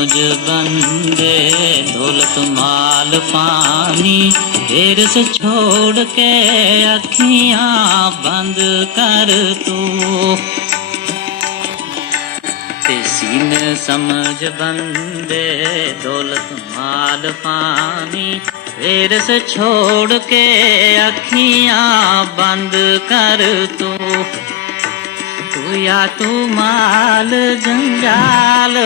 سمجھ بندے دولت مال پانی دیر سے چھوڑ کے اکھیاں بند کر تو سین سمجھ بندے دولت مال پانی دیر سے چھوڑ کے اکھیاں بند کر تو یا تو مال جنجال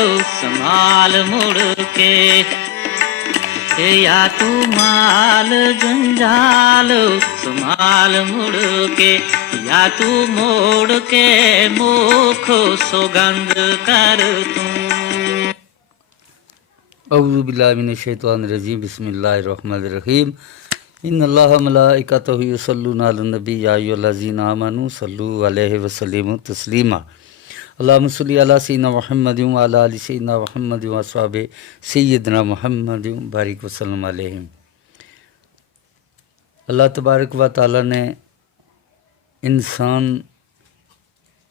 سنبھال مڑ کے یا تو مال جنجال سنبھال مڑ کے یا تو موڑ کے موکھ سوگند کر تو اعوذ باللہ من الشیطان الرجیم بسم اللہ الرحمن الرحیم ان اللہ ملائکتہ یصلون علی النبی یا ایھا الذین آمنوا صلوا علیہ وسلموا تسلیما اللہم صلی علی سیدنا محمد وعلی آل سیدنا محمد واصحاب سیدنا محمد بارک وسلم علیہم۔ اللہ تبارک و تعالیٰ نے انسان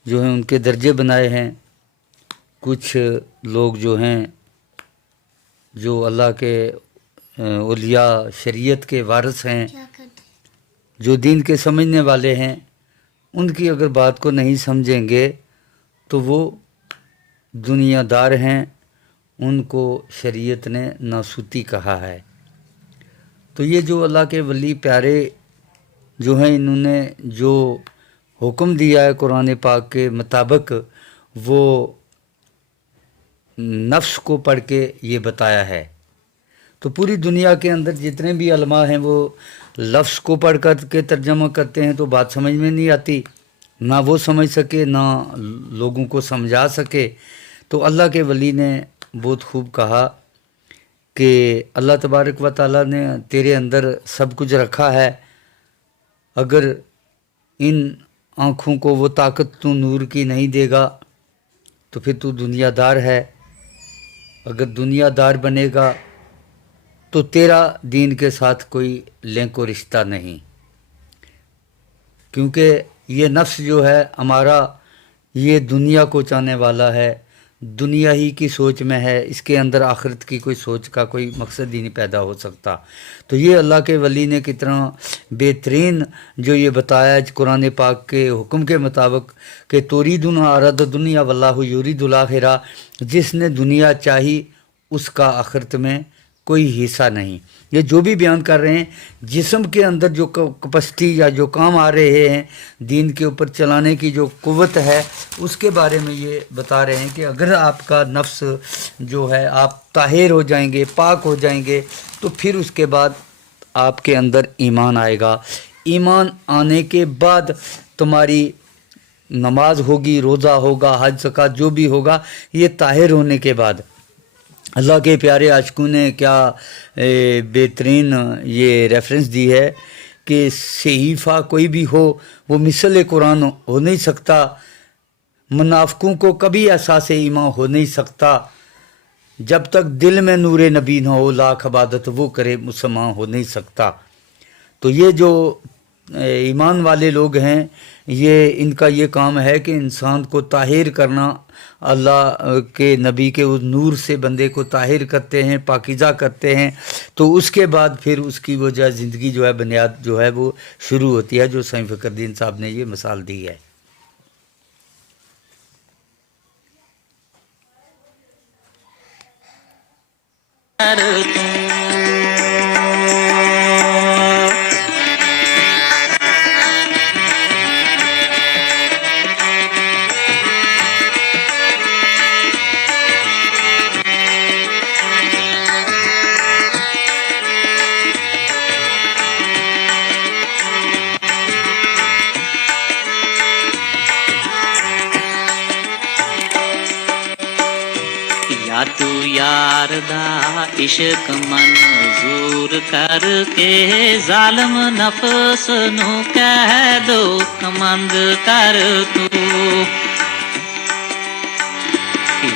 جو ہیں ان کے درجے بنائے ہیں۔ کچھ لوگ جو ہیں جو اللہ کے اولیاء شریعت کے وارث ہیں، جو دین کے سمجھنے والے ہیں، ان کی اگر بات کو نہیں سمجھیں گے تو وہ دنیا دار ہیں، ان کو شریعت نے ناسوتی کہا ہے۔ تو یہ جو اللہ کے ولی پیارے جو ہیں، انہوں نے جو حکم دیا ہے قرآن پاک کے مطابق، وہ نفس کو پڑھ کے یہ بتایا ہے۔ تو پوری دنیا کے اندر جتنے بھی علماء ہیں وہ لفظ کو پڑھ کر کے ترجمہ کرتے ہیں تو بات سمجھ میں نہیں آتی، نہ وہ سمجھ سکے نہ لوگوں کو سمجھا سکے۔ تو اللہ کے ولی نے بہت خوب کہا کہ اللہ تبارک و تعالیٰ نے تیرے اندر سب کچھ رکھا ہے، اگر ان آنکھوں کو وہ طاقت تو نور کی نہیں دے گا تو پھر تو دنیا دار ہے۔ اگر دنیا دار بنے گا تو تیرا دین کے ساتھ کوئی لنک و رشتہ نہیں، کیونکہ یہ نفس جو ہے ہمارا یہ دنیا کو چاہنے والا ہے، دنیا ہی کی سوچ میں ہے، اس کے اندر آخرت کی کوئی سوچ کا کوئی مقصد ہی نہیں پیدا ہو سکتا۔ تو یہ اللہ کے ولی نے کتنا بہترین جو یہ بتایا قرآن پاک کے حکم کے مطابق کہ توریدون عرض دنیا واللہ یرید الآخرہ، جس نے دنیا چاہی اس کا آخرت میں کوئی حصہ نہیں۔ یہ جو بھی بیان کر رہے ہیں، جسم کے اندر جو کپسٹی یا جو کام آ رہے ہیں، دین کے اوپر چلانے کی جو قوت ہے، اس کے بارے میں یہ بتا رہے ہیں کہ اگر آپ کا نفس جو ہے آپ طاہر ہو جائیں گے، پاک ہو جائیں گے، تو پھر اس کے بعد آپ کے اندر ایمان آئے گا۔ ایمان آنے کے بعد تمہاری نماز ہوگی، روزہ ہوگا، حج زکوٰۃ جو بھی ہوگا، یہ طاہر ہونے کے بعد۔ اللہ کے پیارے عاشقوں نے کیا بہترین یہ ریفرنس دی ہے کہ صحیفہ کوئی بھی ہو وہ مثل قرآن ہو نہیں سکتا، منافقوں کو کبھی احساس ایمان ہو نہیں سکتا، جب تک دل میں نور نبی نہ ہو لاکھ عبادت وہ کرے مسلمان ہو نہیں سکتا۔ تو یہ جو ایمان والے لوگ ہیں، یہ ان کا یہ کام ہے کہ انسان کو طاہر کرنا، اللہ کے نبی کے اس نور سے بندے کو طاہر کرتے ہیں، پاکیزہ کرتے ہیں، تو اس کے بعد پھر اس کی وہ جو زندگی جو ہے بنیاد جو ہے وہ شروع ہوتی ہے، جو سائیں فخر الدین صاحب نے یہ مثال دی ہے۔ یا تو یار دا عشق منظور کر کے ظالم نفس نو کہہ دو کمند کر تو،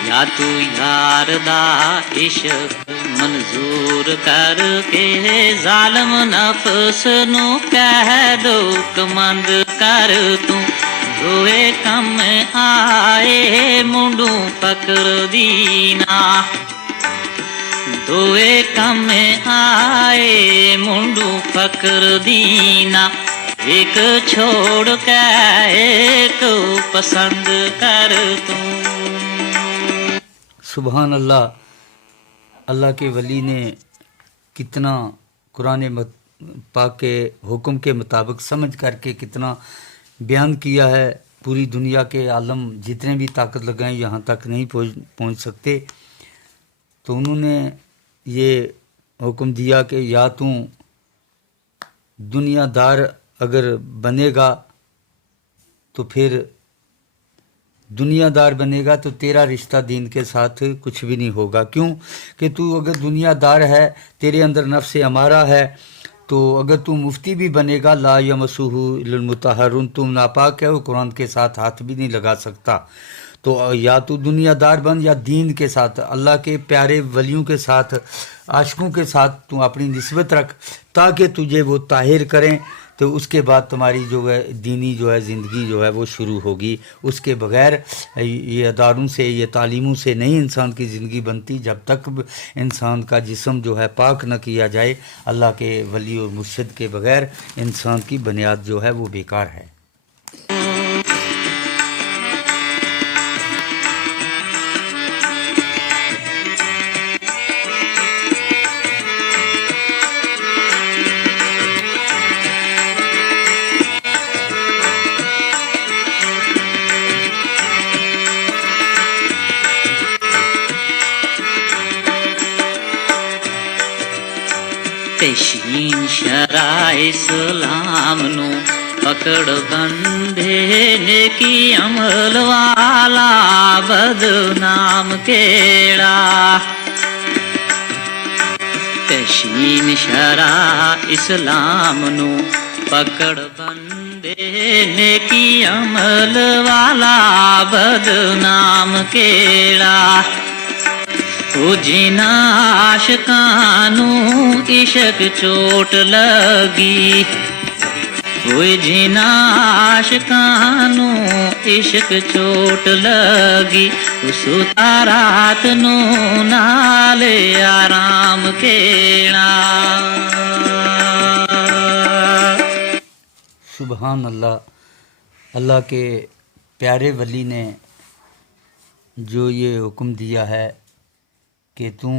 یا تو یار دا عشق منظور کر کے ظالم نفس نو کہہ دو کمند کر تو، دوئے کم آئے منڈوں پکڑ دینا، ਤੋਏ ਕੰਮ ਆਏ ਮੁੰਡੂ ਫਕਰ ਦੀਨਾ ایک چھوڑ کے ایک پسند کر تو سبحان اللہ. اللہ کے ولی نے کتنا قرآن پاک کے حکم کے مطابق سمجھ کر کے کتنا بیان کیا ہے. پوری دنیا کے عالم جتنے بھی طاقت لگائیں یہاں تک نہیں پہنچ سکتے. تو انہوں نے یہ حکم دیا کہ یا تو دنیا دار اگر بنے گا تو پھر دنیا دار بنے گا تو تیرا رشتہ دین کے ساتھ کچھ بھی نہیں ہوگا. کیوں کہ تو اگر دنیا دار ہے، تیرے اندر نفس امارہ ہے، تو اگر تو مفتی بھی بنے گا لا یمسہ الا المطہرون، تم ناپاک ہے، وہ قرآن کے ساتھ ہاتھ بھی نہیں لگا سکتا. تو یا تو دنیا دار بن یا دین کے ساتھ، اللہ کے پیارے ولیوں کے ساتھ، عاشقوں کے ساتھ تو اپنی نسبت رکھ تاکہ تجھے وہ طاہر کریں. تو اس کے بعد تمہاری جو ہے دینی جو ہے زندگی جو ہے وہ شروع ہوگی. اس کے بغیر یہ اداروں سے، یہ تعلیموں سے نہیں انسان کی زندگی بنتی. جب تک انسان کا جسم جو ہے پاک نہ کیا جائے، اللہ کے ولی اور مرشد کے بغیر انسان کی بنیاد جو ہے وہ بیکار ہے. شین شرع اسلام نو پکڑ بندے نیکی عمل والا بدنام کیڑا. شین شرع اسلام نو پکڑ بندے نیکی عمل والا بدنام کیڑا. وہ جنہ عاشقانوں عشق چوٹ لگی، وہ جنہ عاشقانوں عشق چوٹ لگی، اس رات نو نال آرام کیڑا. سبحان اللہ. اللہ کے پیارے ولی نے جو یہ حکم دیا ہے کہ تم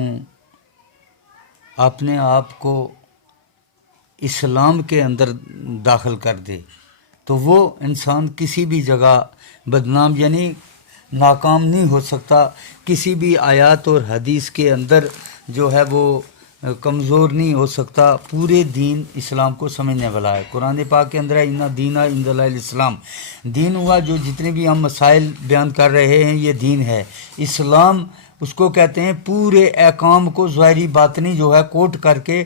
اپنے آپ کو اسلام کے اندر داخل کر دے، تو وہ انسان کسی بھی جگہ بدنام یعنی ناکام نہیں ہو سکتا. کسی بھی آیات اور حدیث کے اندر جو ہے وہ کمزور نہیں ہو سکتا. پورے دین اسلام کو سمجھنے والا ہے. قرآن پاک کے اندر ہے ان دین عند اللہ الاسلام. دین ہوا جو جتنے بھی ہم مسائل بیان کر رہے ہیں یہ دین ہے. اسلام اس کو کہتے ہیں پورے احکام کو ظاہری باطنی جو ہے کوٹ کر کے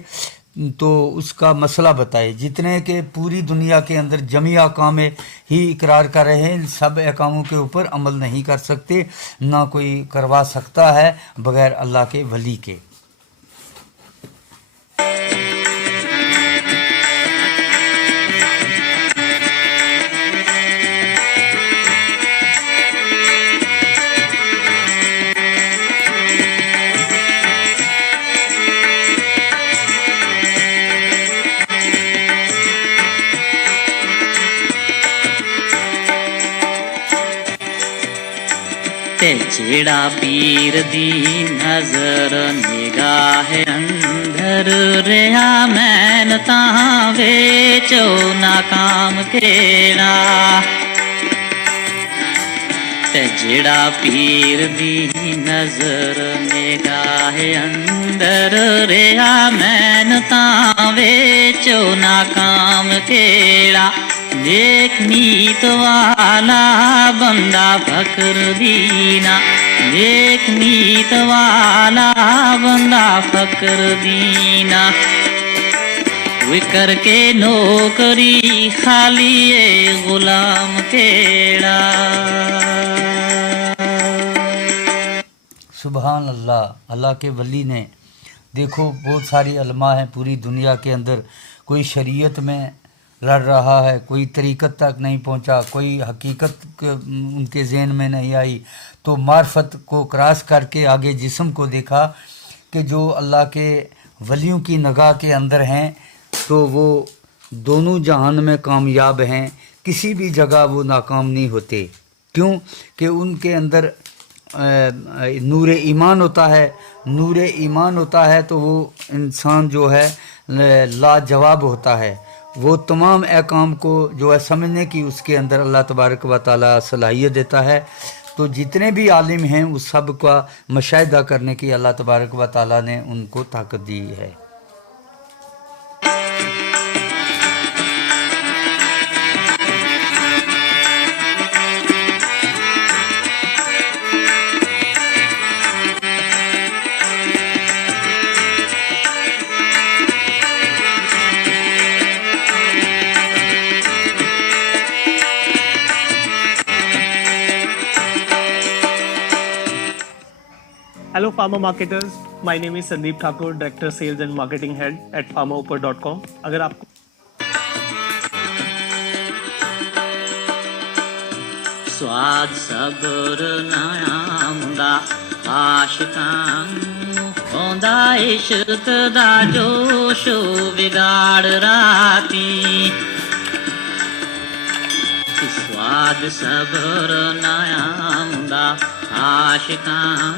تو اس کا مسئلہ بتائے. جتنے کہ پوری دنیا کے اندر جمی احکام ہی اقرار کر رہے ہیں، سب احکاموں کے اوپر عمل نہیں کر سکتے، نہ کوئی کروا سکتا ہے بغیر اللہ کے ولی کے. جیڑا پیر دی نظر نگاہ اندر رہا مین تاں ویچو ناکام کیڑا. جیڑا پیر دی نظر نگاہ اندر رہا مین تاں ویچو ناکام کیڑا. نیک نیت والا بندہ فقر دینا، نیک نیت والا بندہ فقر دینا. وہ کر کے نوکری خالی غلام کیڑا. سبحان اللہ. اللہ کے ولی نے دیکھو بہت ساری علماء ہیں پوری دنیا کے اندر، کوئی شریعت میں لڑ رہا ہے، کوئی طریقت تک نہیں پہنچا، کوئی حقیقت ان کے ذہن میں نہیں آئی، تو معرفت کو کراس کر کے آگے جسم کو دیکھا کہ جو اللہ کے ولیوں کی نگاہ کے اندر ہیں تو وہ دونوں جہان میں کامیاب ہیں، کسی بھی جگہ وہ ناکام نہیں ہوتے. کیوں کہ ان کے اندر نور ایمان ہوتا ہے. نور ایمان ہوتا ہے تو وہ انسان جو ہے لاجواب ہوتا ہے. وہ تمام احکام کو جو ہے سمجھنے کی اس کے اندر اللہ تبارک و تعالیٰ صلاحیت دیتا ہے. تو جتنے بھی عالم ہیں اس سب کا مشاہدہ کرنے کی اللہ تبارک و تعالیٰ نے ان کو طاقت دی ہے. Hello Pharma marketers, my name is Sandeep Thakur, Director Sales and Marketing Head at pharmaupar.com. اگر آپ کو سواد صبر نام دا عاشقاں ہوندا عشق دا جوش بگاڑ راتی. سواد صبر نام دا عاشقاں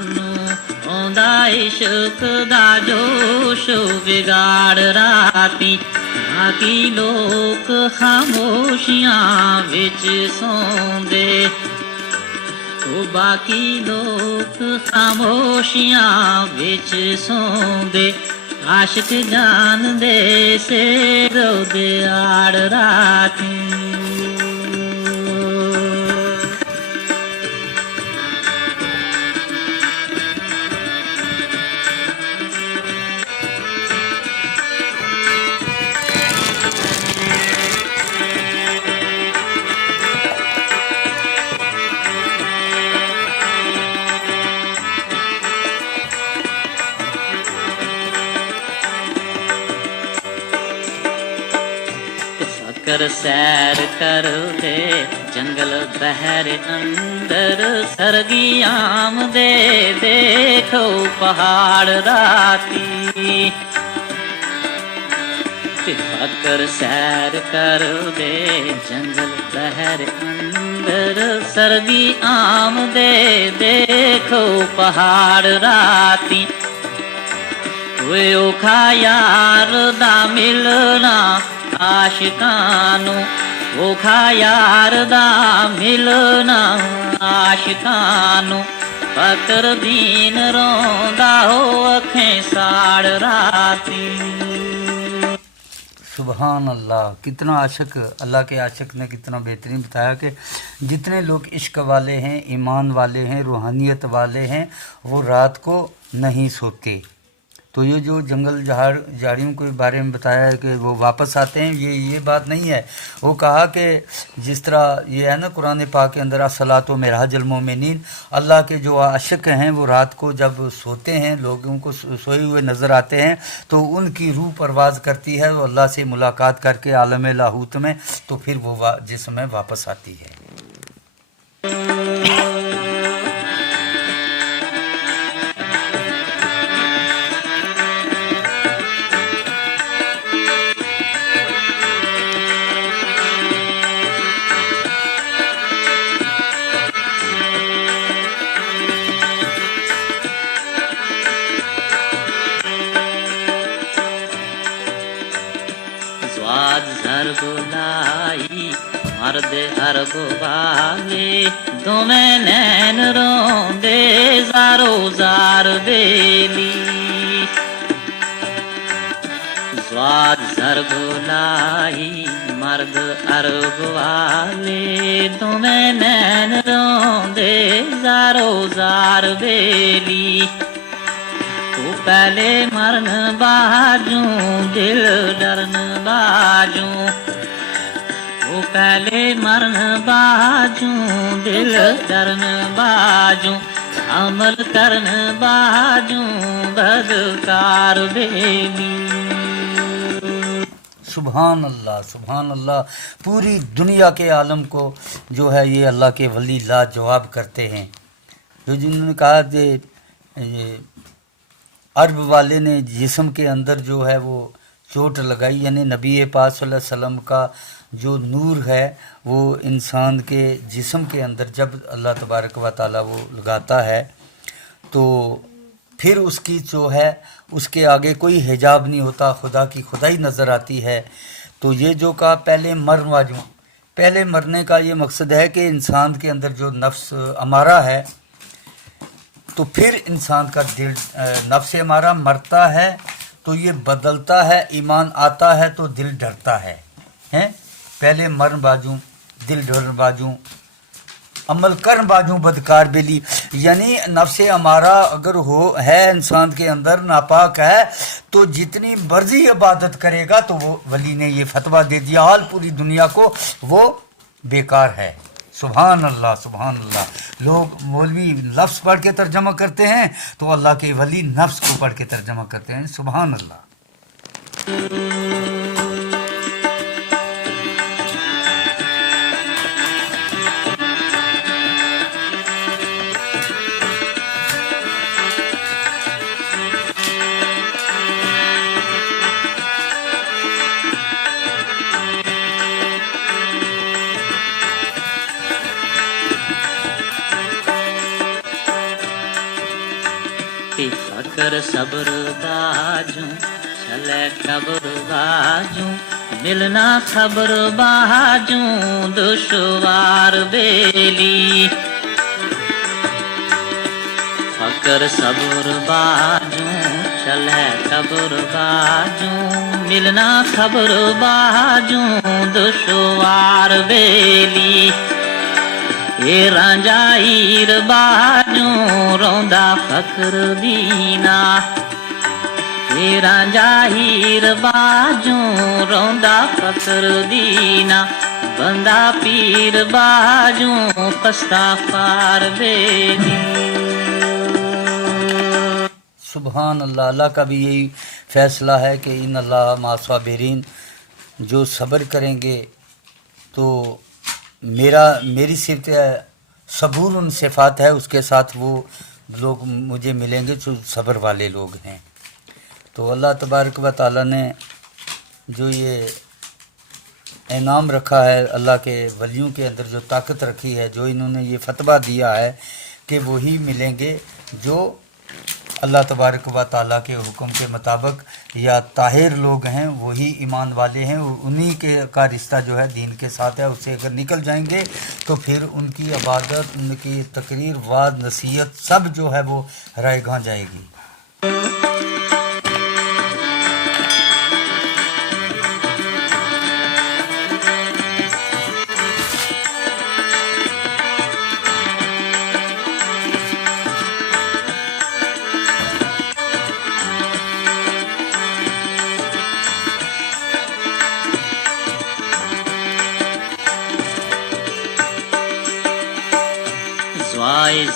ہوندا عشق دا جوش بگاڑ راتی. باقی لوک خاموشیاں وچ سوندے، باقی لوک خاموشیاں وچ سوندے، عاشق جان دے سیرو دیاڑ راتی. کر سیر کر دے جنگل بحر اندر سرگی آمدے دیکھو پہاڑ راتی. فکر سیر کر دے جنگل بحر اندر سرگی آمدے دیکھو پہاڑ راتی. کوئی اوکھا یار دا ملنا عاشقانو، اوکھا یار دا ملنا عاشقانو، فقر دین روندا ہو اکھیں ساڑ راتی. سبحان اللہ، کتنا عاشق، اللہ کے عاشق نے کتنا بہترین بتایا کہ جتنے لوگ عشق والے ہیں، ایمان والے ہیں، روحانیت والے ہیں، وہ رات کو نہیں سوتے. تو یہ جو جنگل جھاڑیوں کے بارے میں بتایا ہے کہ وہ واپس آتے ہیں، یہ بات نہیں ہے. وہ کہا کہ جس طرح یہ ہے نا قرآن پاک کے اندر الصلاۃ معراج المومنین، اللہ کے جو عاشق ہیں وہ رات کو جب سوتے ہیں، لوگوں کو سوئے ہوئے نظر آتے ہیں تو ان کی روح پرواز کرتی ہے، وہ اللہ سے ملاقات کر کے عالم لاہوت میں، تو پھر وہ جسم میں واپس آتی ہے. بلائی مرد عرب والے دوویں نین روندے زارو زار بیلی. زواد زر بلائی مرد عرب والے دوویں نین روندے زارو زار بیلی. تو پہلے مرن باجوں دل ڈرن باجوں، تو پہلے مرن باجوں دل ڈرن باجوں، عمل کرن باجوں بدکار بیلی. سبحان اللہ، سبحان اللہ. پوری دنیا کے عالم کو جو ہے یہ اللہ کے ولی لاجواب کرتے ہیں. جو جنہوں نے کہا کہ عرب والے نے جسم کے اندر جو ہے وہ چوٹ لگائی، یعنی نبی پاک صلی اللہ علیہ وسلم کا جو نور ہے وہ انسان کے جسم کے اندر جب اللہ تبارک و تعالیٰ وہ لگاتا ہے تو پھر اس کی جو ہے اس کے آگے کوئی حجاب نہیں ہوتا، خدا کی خدائی نظر آتی ہے۔ تو یہ جو کہا پہلے پہلے مرنے کا یہ مقصد ہے کہ انسان کے اندر جو نفس امارہ ہے تو پھر انسان کا دل نفس امارہ مرتا ہے تو یہ بدلتا ہے، ایمان آتا ہے تو دل ڈرتا ہے، پہلے مرن باجوں دل ڈر باجوں عمل کرن باجوں بدکار بیلی، یعنی نفس امارہ اگر ہے انسان کے اندر ناپاک ہے تو جتنی مرضی عبادت کرے گا تو وہ ولی نے یہ فتویٰ دے دیا حال پوری دنیا کو وہ بیکار ہے۔ سبحان اللہ سبحان اللہ۔ لوگ مولوی لفظ پڑھ کے ترجمہ کرتے ہیں تو اللہ کے ولی نفس کو پڑھ کے ترجمہ کرتے ہیں، سبحان اللہ۔ فکر صبر باجوں چلے خبر باجوں ملنا خبر باجوں دشوار بیلی، فکر صبر باجوں چلے خبر باجوں ملنا خبر باجوں دشوار بیلی، اے رانجا ہیر باجوں روندا فخر دینا، اے رانجا ہیر باجوں روندا فخر دینا، بندہ پیر باجوں قصہ پار بیلی۔ سبحان اللہ۔ اللہ کا بھی یہی فیصلہ ہے کہ ان اللہ مع صابرین، جو صبر کریں گے تو میری صفت صبور ان صفات ہے، اس کے ساتھ وہ لوگ مجھے ملیں گے جو صبر والے لوگ ہیں۔ تو اللہ تبارک و تعالیٰ نے جو یہ انعام رکھا ہے اللہ کے ولیوں کے اندر، جو طاقت رکھی ہے، جو انہوں نے یہ فتویٰ دیا ہے کہ وہی ملیں گے جو اللہ تبارک و تعالیٰ کے حکم کے مطابق یا طاہر لوگ ہیں، وہی ایمان والے ہیں، انہی کے کا رشتہ جو ہے دین کے ساتھ ہے۔ اس سے اگر نکل جائیں گے تو پھر ان کی عبادت، ان کی تقریر، وعظ، نصیحت سب جو ہے وہ رائے گاں جائے گی۔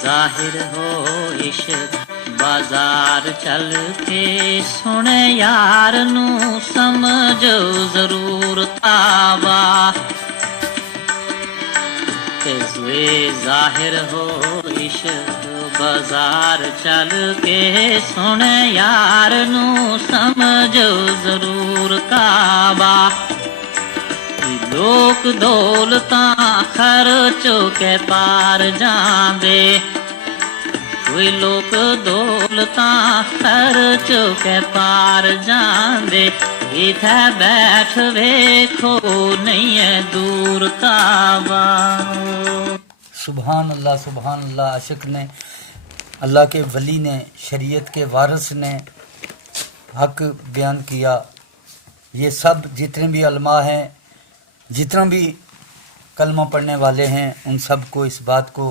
ظاہر ہو عشق بازار چل کے سنے یار نو سمجھو ضرور تابا، زوے ظاہر ہو عشق بازار چل کے سنے یار نو سمجھو ضرور کعبہ، لوک دولتاں خرچو کے پار جاندے، کوئی لوک دولتاں خرچو کے پار جاندے، اتھے بیٹھ ویکھو نہیں ہے دور کعبہ۔ سبحان اللہ سبحان اللہ۔ عاشق نے، اللہ کے ولی نے، شریعت کے وارث نے حق بیان کیا۔ یہ سب جتنے بھی علماء ہیں، جتنا بھی کلمہ پڑھنے والے ہیں، ان سب کو اس بات کو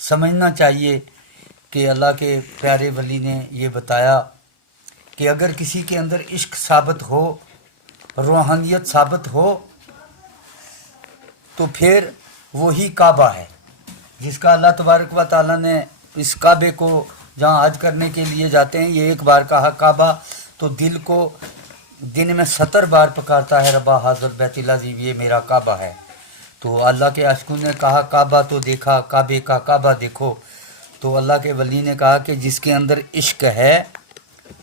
سمجھنا چاہیے کہ اللہ کے پیارے ولی نے یہ بتایا کہ اگر کسی کے اندر عشق ثابت ہو، روحانیت ثابت ہو تو پھر وہی کعبہ ہے جس کا اللہ تبارک و تعالیٰ نے اس کعبے کو جہاں حج کرنے کے لیے جاتے ہیں، یہ ایک بار کہا کعبہ تو دل کو دن میں 70 بار پکارتا ہے، ربا حاضر بیت العظیم، یہ میرا کعبہ ہے۔ تو اللہ کے عاشقوں نے کہا کعبہ تو دیکھا، کعبے کا کعبہ دیکھو۔ تو اللہ کے ولی نے کہا کہ جس کے اندر عشق ہے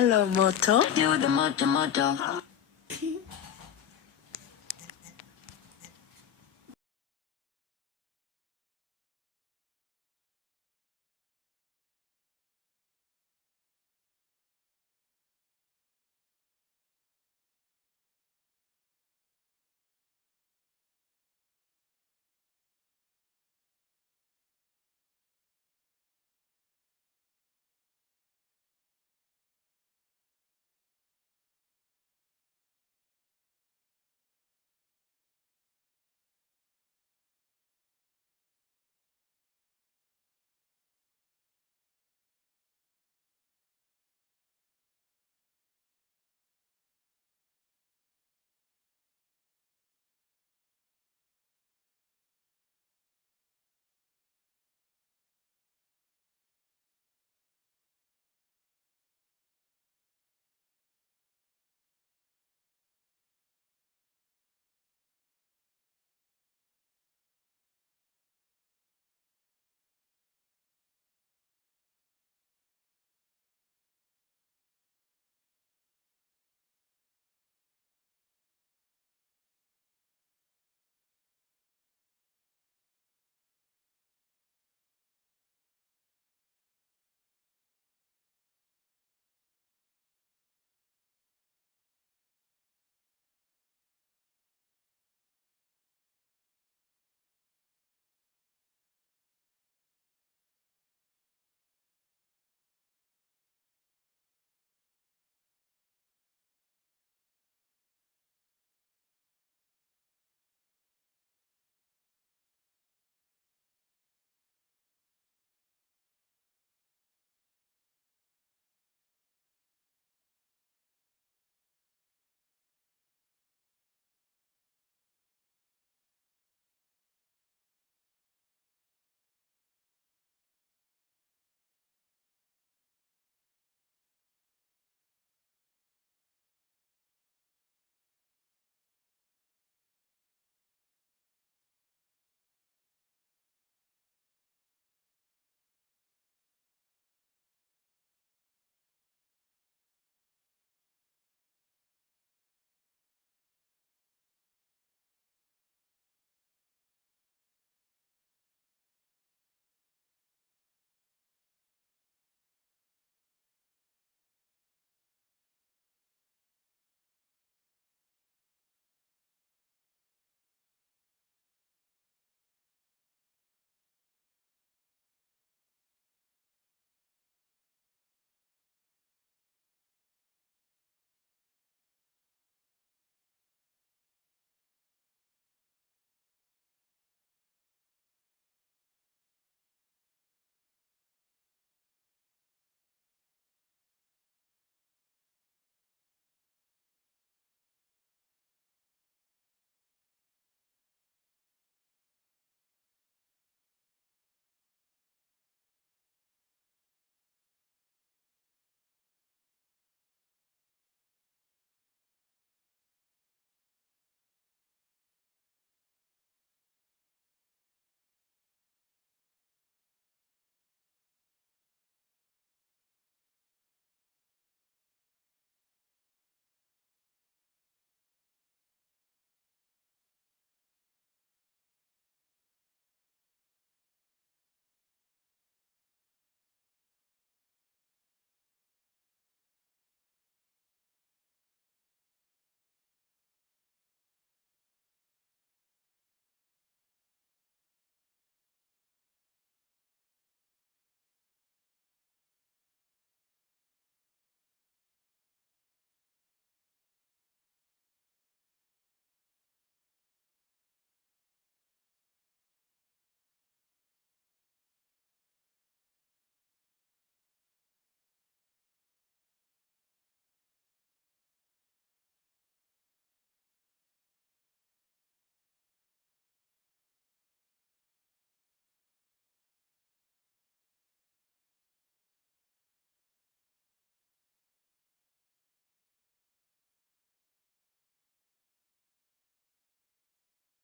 Hello, Moto. You the moto moto.